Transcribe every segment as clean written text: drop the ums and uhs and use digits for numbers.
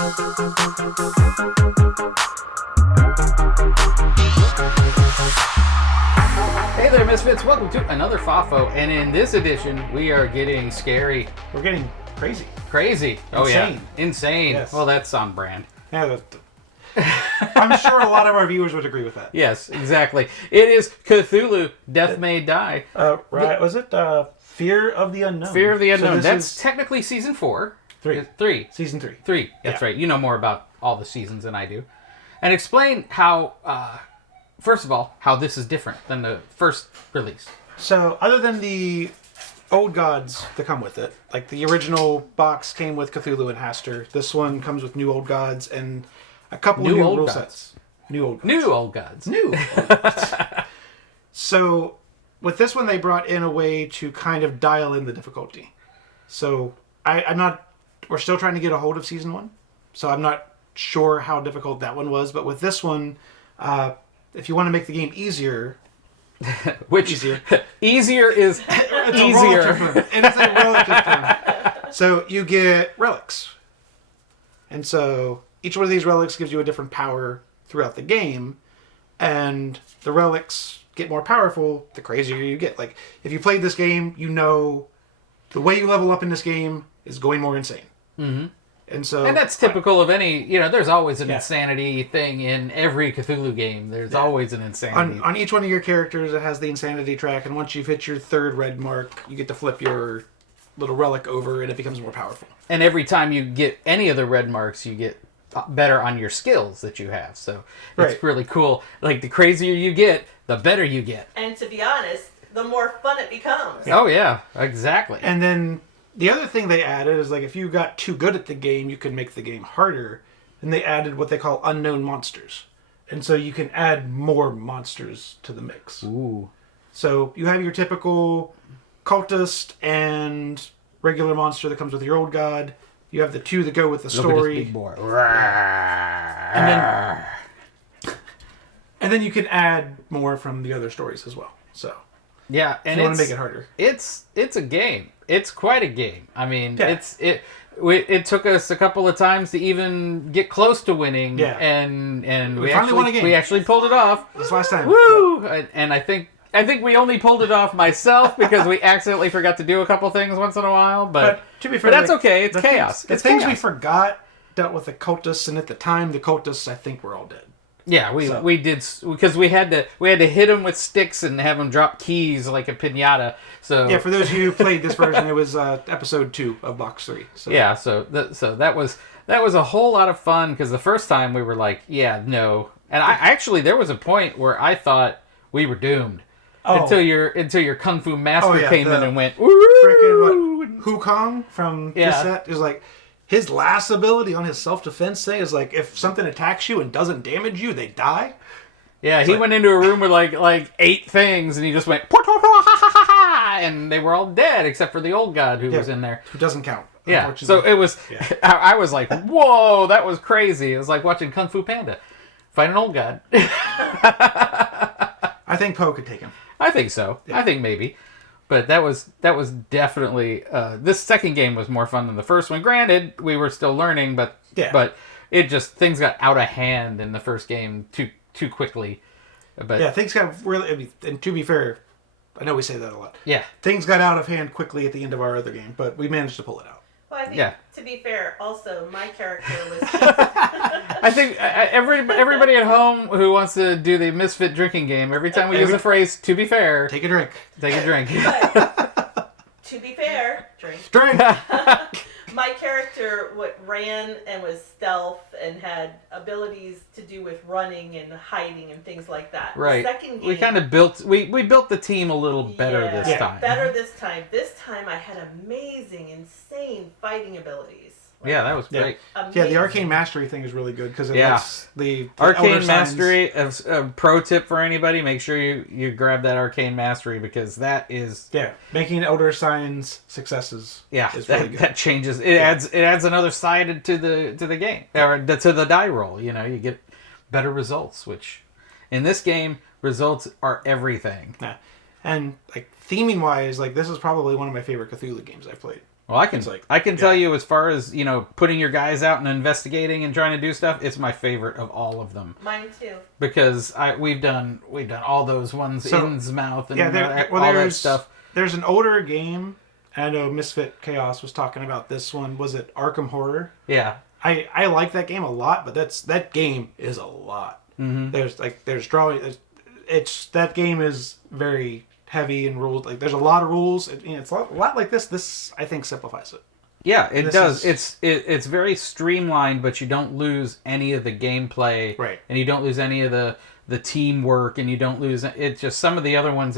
Hey there, Misfits. Welcome to another FAFO. And in this edition, we are getting scary. We're getting crazy. Crazy. Oh, Insane. yeah. Insane. Yes. Well, that's on brand. Yeah, I'm sure a lot of our viewers would agree with that. Yes, exactly. It is Cthulhu Death May Die. Right. Was it Fear of the Unknown? Fear of the Unknown. So That's technically season 4. Three. Season 3. 3. That's right. You know more about all the seasons than I do. And explain how, first of all, how this is different than the first release. So, other than the old gods that come with it, like the original box came with Cthulhu and Hastur, this one comes with new old gods and a couple new old rule gods. sets. New old gods. New old gods. New old gods. So, with this one, they brought in a way to kind of dial in the difficulty. So, I'm not... We're still trying to get a hold of Season 1. So, I'm not sure how difficult that one was. But with this one, if you want to make the game easier... Which... Easier. Easier is It's easier. A relative term. And it's a relative term. So, you get relics. And so, each one of these relics gives you a different power throughout the game. And the relics get more powerful the crazier you get. Like, if you played this game, you know the way you level up in this game is going more insane. Mm-hmm. And so... And that's typical of any... there's always an insanity thing in every Cthulhu game. There's always an insanity. On each one of your characters, it has the insanity track. And once you've hit your third red mark, you get to flip your little relic over and it becomes more powerful. And every time you get any of the red marks, you get better on your skills that you have. So it's really cool. Like, the crazier you get, the better you get. And to be honest, the more fun it becomes. Oh, yeah. Exactly. And then the other thing they added is, like, if you got too good at the game, you could make the game harder. And they added what they call unknown monsters. And so you can add more monsters to the mix. Ooh. So you have your typical cultist and regular monster that comes with your old god. You have the two that go with the story. Look at this big boy. And then you can add more from the other stories as well. So yeah, and you want to make it harder. It's a game. It's quite a game. I mean, it took us a couple of times to even get close to winning. Yeah. And we finally won a game. We actually pulled it off. This last time. Woo! Yeah. And I think we only pulled it off myself because we accidentally forgot to do a couple things once in a while. But to be fair, that's okay. It's chaos. The things we forgot dealt with the cultists, and at the time, the cultists, I think, were all dead. Yeah, we did, because we had to hit them with sticks and have them drop keys like a piñata. So yeah, for those of you who played this version, it was episode 2 of box 3. So. Yeah, so that was a whole lot of fun, because the first time we were like, yeah, no, and I actually, there was a point where I thought we were doomed until your kung fu master came in and went freaking Wukong from this set is like. His last ability on his self-defense thing is like, if something attacks you and doesn't damage you, they die. Yeah, he went into a room with like 8 things, and he just went, and they were all dead except for the old god who was in there. Who doesn't count. Yeah, so it was, I was like, whoa, that was crazy. It was like watching Kung Fu Panda fight an old god. I think Poe could take him. I think so. Yeah. I think maybe. But that was definitely this second game was more fun than the first one. Granted, we were still learning, but it just, things got out of hand in the first game too quickly. But yeah, things got really. And to be fair, I know we say that a lot. Yeah, things got out of hand quickly at the end of our other game, but we managed to pull it out. Well, I think, to be fair, also, my character was... I think everybody at home who wants to do the Misfit drinking game, every time we use the phrase, to be fair... Take a drink. Take a drink. But, to be fair, drink. My character ran and was stealth and had abilities to do with running and hiding and things like that. Right. The second game, we kind of built the team a little better this time. Better this time. This time I had amazing, insane fighting abilities. Yeah, that was great. Yeah, the arcane mastery thing is really good because it lets the arcane mastery. A pro tip for anybody: make sure you grab that arcane mastery, because that is making elder signs successes. Yeah, is really good. That changes. It adds another side to the game, or to the die roll. You get better results, which in this game results are everything. Yeah. And like theming wise, like this is probably one of my favorite Cthulhu games I've played. Well, I can tell you, as far as, you know, putting your guys out and investigating and trying to do stuff, it's my favorite of all of them. Mine too. Because we've done all those ones, Innsmouth and all that stuff. There's an older game. I know Misfit Chaos was talking about this one. Was it Arkham Horror? Yeah. I like that game a lot, but that game is a lot. Mm-hmm. There's drawing. That game is very heavy in rules. Like there's a lot of rules. It's a lot like this. This I think simplifies it. Yeah, it does. It's very streamlined, but you don't lose any of the gameplay, right? And you don't lose any of the teamwork, and you don't lose it. Just some of the other ones,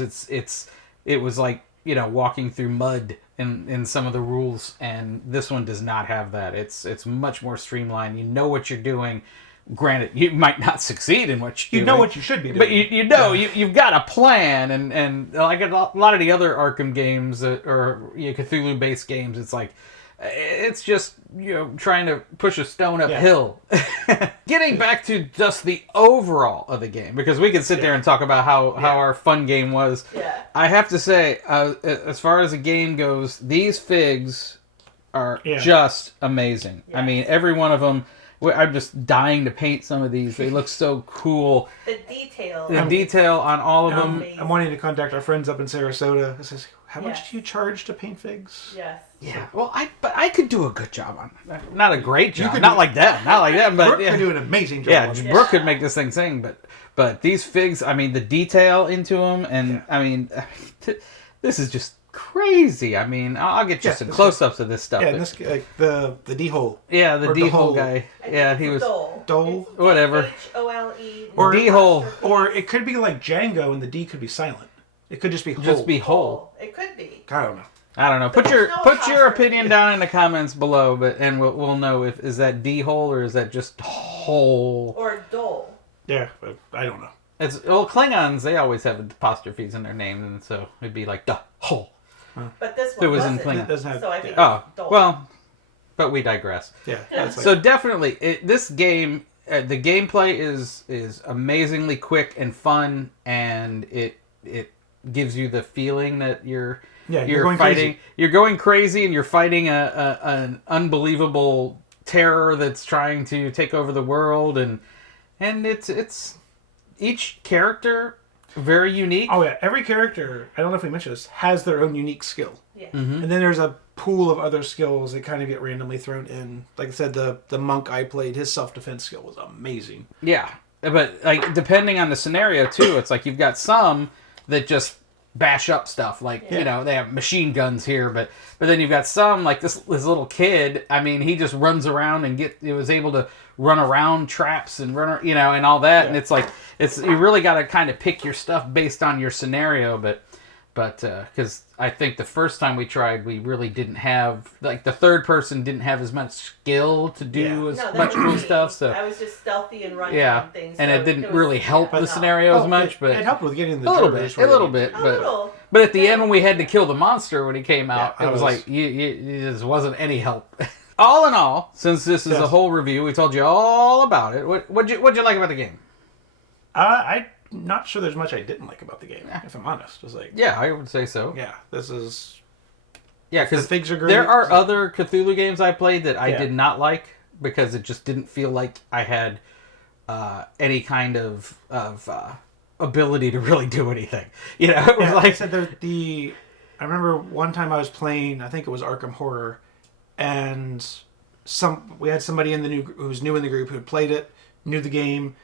it was like, you know, walking through mud in some of the rules, and this one does not have that. It's much more streamlined. You know what you're doing. Granted, you might not succeed in what you're doing. You know what you should be doing. But you know, you've got a plan, and like a lot of the other Arkham games or Cthulhu-based games, it's just, you know, trying to push a stone uphill. Yeah. Getting back to just the overall of the game, because we could sit there and talk about how our fun game was. Yeah. I have to say, as far as the game goes, these figs are just amazing. Yeah. I mean, every one of them. I'm just dying to paint some of these. They look so cool. The detail. Detail on all of them. I'm wanting to contact our friends up in Sarasota. It says, how much do you charge to paint figs? Yes. Yeah. Well, I could do a good job on it. Not a great job. Not like that. Not like that. But Brooke could do an amazing job. Yeah, Brooke could make this thing sing. But these figs, I mean, the detail into them, and I mean, this is just crazy. I mean, I'll get you some close-ups of this stuff. Yeah, this, like the D-hole. Yeah, the D-hole guy. Yeah, he was... Dole. Whatever. H-O-L-E. Or D-hole. Or it could be like Django and the D could be silent. It could just be hole. Just be hole. It could be. I don't know. I don't know. Put your opinion down in the comments below, and we'll know if is that D-hole or is that just hole. Or dole. Yeah, but I don't know. Klingons, they always have apostrophes in their name, and so it'd be like the hole. But this one was in Klingon. Doesn't have, so I think dole. Well, but we digress. Yeah. So definitely, this game, the gameplay is amazingly quick and fun, and it gives you the feeling that you're going fighting. Crazy. You're going crazy, and you're fighting an unbelievable terror that's trying to take over the world, and it's each character very unique. Oh yeah, every character, I don't know if we mentioned this, has their own unique skill. Yeah. Mm-hmm. And then there's a pool of other skills that kind of get randomly thrown in. Like I said, the monk I played, his self-defense skill was amazing. Yeah, but like depending on the scenario too, it's like you've got some that just bash up stuff. Like, you know, they have machine guns here, but then you've got some like this little kid. I mean, he just runs around and was able to run around traps and run, you know, and all that. Yeah. And it's like you really got to kind of pick your stuff based on your scenario, but because I think the first time we tried, we really didn't have, like, the third person didn't have as much skill to do as much cool stuff. So I was just stealthy and running on things. And it didn't really help the scenario as much. But it helped with getting the a little bit. But at the end, when we had to kill the monster when he came out, it was like, it just wasn't any help. All in all, since this is a whole review, we told you all about it. What'd you like about the game? I'm not sure there's much I didn't like about the game, if I'm honest. It was like, I would say so. Yeah, this is... Yeah, because the figs are great. There are other Cthulhu games I played that I did not like because it just didn't feel like I had any kind of ability to really do anything. You know, it was like... I said, I remember one time I was playing, I think it was Arkham Horror, and we had somebody who was new in the group who had played it, knew the game.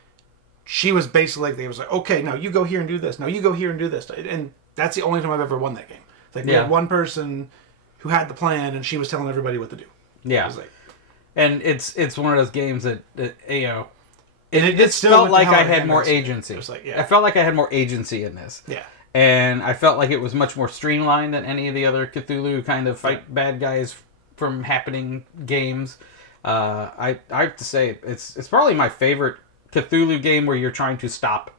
She was basically they was like, okay, now you go here and do this. Now you go here and do this. And that's the only time I've ever won that game. Like we had one person who had the plan, and she was telling everybody what to do. Yeah. It was like, and it's one of those games that you know, it felt like I had more agency. It was like, I felt like I had more agency in this. Yeah. And I felt like it was much more streamlined than any of the other Cthulhu kind of fight bad guys from happening games. I have to say it's probably my favorite Cthulhu game where you're trying to stop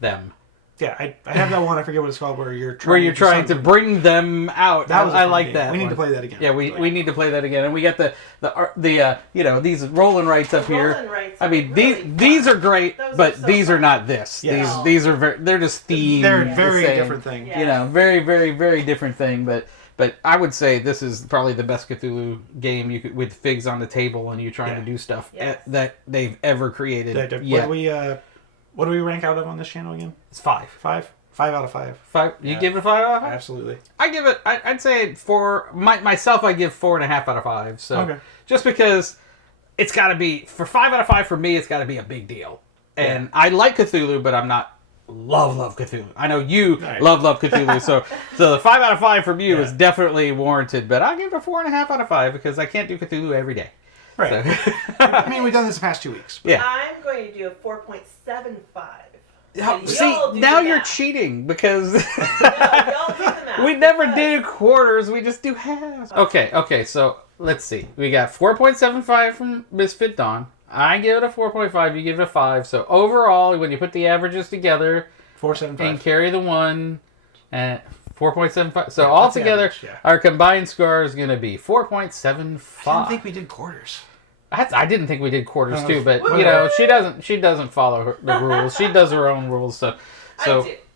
them. Yeah, I have that one. I forget what it's called. Where you're trying to bring them out. I like game. that. We need to play that again. Yeah, we need to play that again. And we got the you know, these rolling rights up here. I mean, these are great, but these are not this. These are they're just themed. They're very different thing. You know, very very very different thing. But But I would say this is probably the best Cthulhu game you could, with figs on the table and you trying to do stuff that they've ever created. What do we rank out of on this channel again? It's 5. 5? 5 out of 5. 5. You give it a 5 out of 5? Absolutely. I give it. I'd say 4. Myself, I give 4.5 out of 5. So just because it's got to be for 5 out of 5 for me, it's got to be a big deal. And I like Cthulhu, but I'm not love Cthulhu. I know you love Cthulhu, so the 5 out of 5 from you is definitely warranted. But I give it a 4.5 out of 5 because I can't do Cthulhu every day. Right. So. I mean, we've done this the past 2 weeks. But. Yeah. I'm going to do a 4.75. See, now you're cheating because we never do quarters. We just do halves. Okay. So let's see. We got 4.75 from Misfit Dawn. I give it a 4.5. You give it a 5. So overall, when you put the averages together, 4.75 and carry the 1, and 4.75. So altogether, our combined score is going to be 4.75. I didn't think we did quarters. I didn't think we did quarters too, but she doesn't follow the rules. She does her own rules. So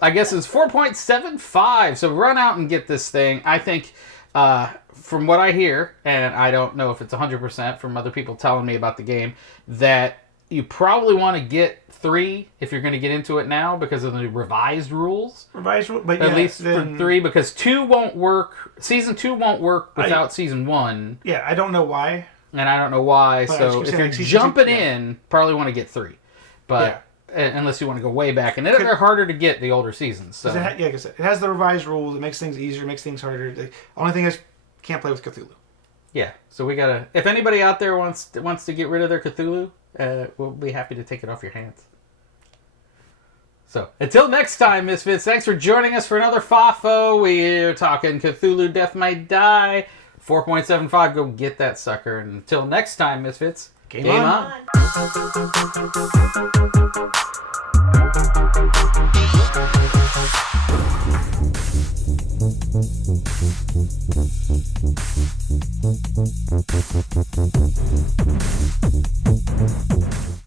I guess it's 4.75. So run out and get this thing. I think from what I hear, and I don't know if it's 100% from other people telling me about the game, that you probably want to get 3 if you're going to get into it now because of the revised rules. But at least for 3, because 2 won't work. Season 2 won't work without Season 1. Yeah, I don't know why. And I don't know why. But so if you're jumping in, probably want to get 3. But unless you want to go way back. And they're harder to get the older seasons. So. Like I said, it has the revised rules. It makes things easier, makes things harder. The only thing is, can't play with Cthulhu. Yeah, so we gotta. If anybody out there wants to get rid of their Cthulhu, we'll be happy to take it off your hands. So until next time, Misfits, thanks for joining us for another FAFO. We're talking Cthulhu Death May Die, 4.75. Go get that sucker. And until next time, Misfits, game on.